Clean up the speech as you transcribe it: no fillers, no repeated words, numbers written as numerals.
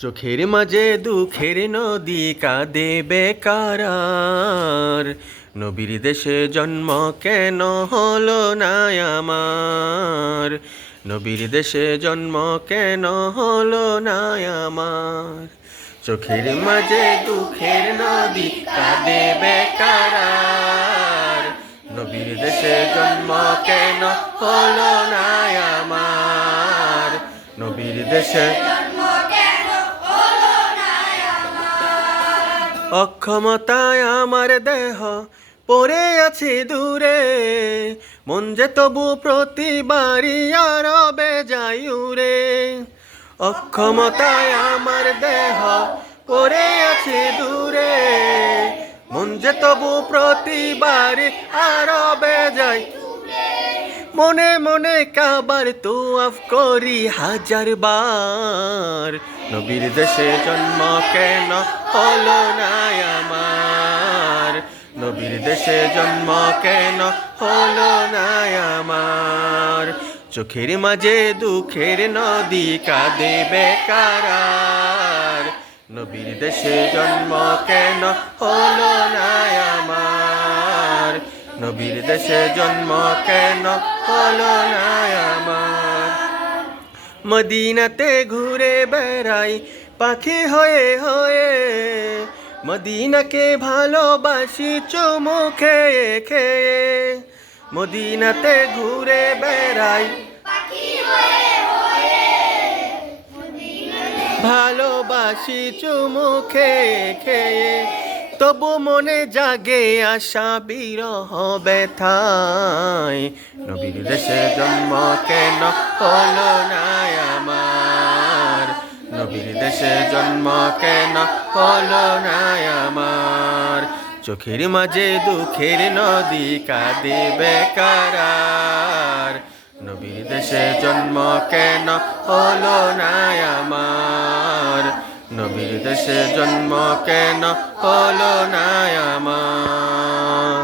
চোখের মাঝে দুঃখের নদী কাঁদে বেকার আর। নবীর দেশে জন্ম কেন হলো না আমার? নবীর দেশে জন্ম কেন হলো না আমার? চোখের মাঝে দুঃখের নদী কাঁদে বেকার আর। নবীর দেশে জন্ম কেন হলো না আমার? নবীর দেশে অক্ষমতায় আমার দেহ পড়ে আছে দূরে, মন যে তবু প্রতিবারই আরবে যাই উড়ে। অক্ষমতায় আমার দেহ পড়ে আছে দূরে, মন যে তবু প্রতিবারই আরবে যাই। মনে মনে কাবার তোয়াফ করি হাজার বার। নবীর দেশে জন্ম কেন হলো না আমার? নবীর দেশে জন্ম কেন হলো না আমার? চোখের মাঝে দুঃখের নদী কাঁদে বেকার আর। নবীর দেশে জন্ম কেন হলো না আমার? নবীর দেশে জন্ম কেন হলো না আমার? মদিনাতে ঘুরে বেড়াই পাখি হয়ে হয়ে, মদিনাকে ভালোবাসি চুমু খেয়ে খেয়ে। মদিনাতে ঘুরে বেড়াই ভালোবাসি চুমু খেয়ে খেয়ে, তবু মনে জাগে আশা বিরহ ব্যথায়। নবীর দেশে জন্ম কেন হলো না আমার? নবীর দেশে জন্ম কেন হলো না আমার? চোখের মাঝে দুঃখের নদী কাঁদে বেকার আর। নবীর দেশে জন্ম কেন হলো না আমার? নবীর দেশে জন্ম কেন হলো না আমার?